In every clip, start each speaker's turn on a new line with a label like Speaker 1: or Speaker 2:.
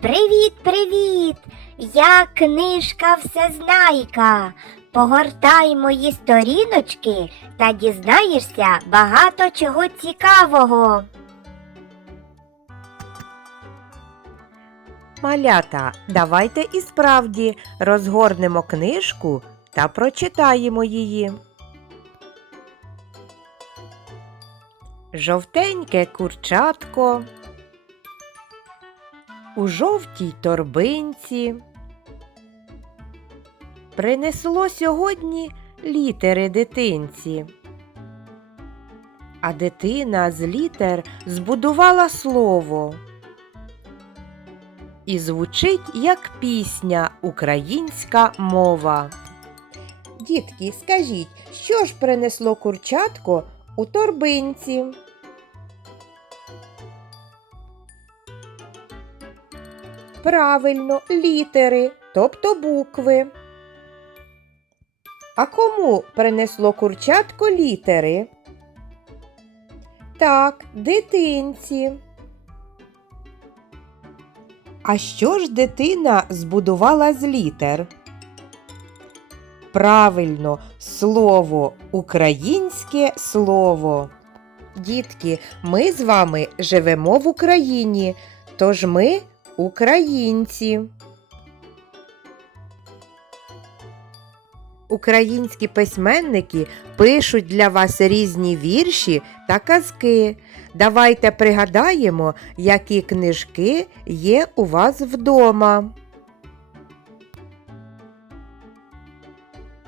Speaker 1: Привіт, привіт! Я книжка Всезнайка. Погортай мої сторіночки та дізнаєшся багато чого цікавого.
Speaker 2: Малята, давайте і справді розгорнемо книжку та прочитаємо її. Жовтеньке курчатко у жовтій торбинці принесло сьогодні літери дитинці. А дитина з літер збудувала слово і звучить як пісня українська мова. Дітки, скажіть, що ж принесло курчатко у торбинці? Правильно, літери, тобто букви. А кому принесло курчатко літери? Так, дитинці. А що ж дитина збудувала з літер? Правильно, слово, українське слово. Дітки, ми з вами живемо в Україні, тож ми українці. Українські письменники пишуть для вас різні вірші та казки. Давайте пригадаємо, які книжки є у вас вдома.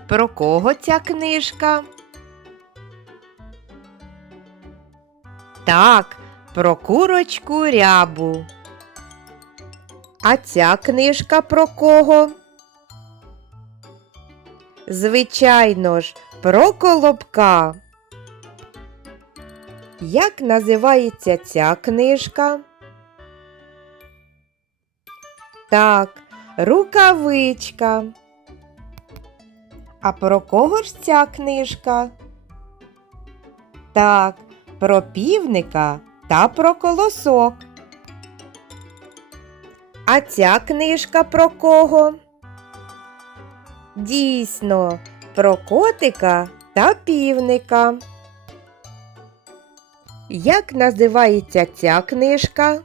Speaker 2: Про кого ця книжка? Так, про курочку рябу. А ця книжка про кого? Звичайно ж, про колобка. Як називається ця книжка? Так, рукавичка. А про кого ж ця книжка? Так, про півника та про колосок. А ця книжка про кого? Дійсно, про котика та півника. Як називається ця книжка?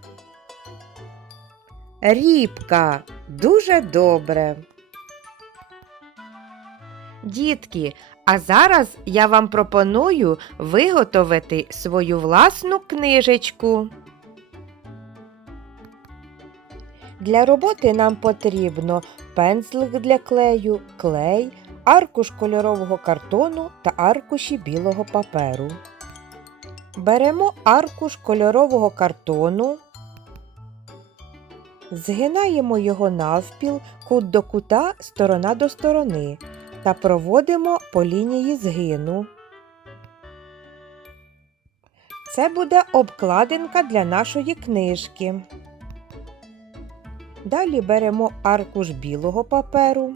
Speaker 2: Рібка. Дуже добре. Дітки, а зараз я вам пропоную виготовити свою власну книжечку. Для роботи нам потрібно пензлик для клею, клей, аркуш кольорового картону та аркуші білого паперу. Беремо аркуш кольорового картону, згинаємо його навпіл, кут до кута, сторона до сторони та проводимо по лінії згину. Це буде обкладинка для нашої книжки. Далі беремо аркуш білого паперу,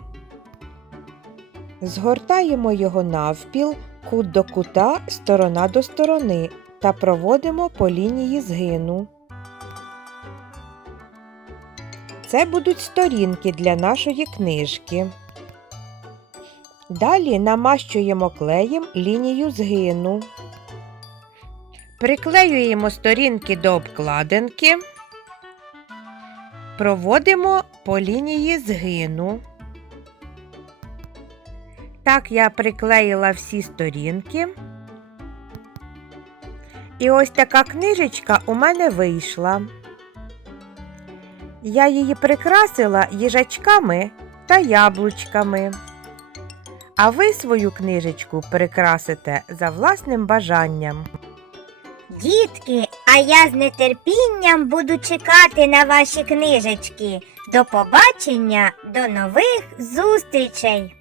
Speaker 2: згортаємо його навпіл, кут до кута, сторона до сторони та проводимо по лінії згину. Це будуть сторінки для нашої книжки. Далі намащуємо клеєм лінію згину. Приклеюємо сторінки до обкладинки. Проводимо по лінії згину. Так я приклеїла всі сторінки. І ось така книжечка у мене вийшла. Я її прикрасила їжачками та яблучками. А ви свою книжечку прикрасите за власним бажанням.
Speaker 1: Дітки, я з нетерпінням буду чекати на ваші книжечки. До побачення, до нових зустрічей!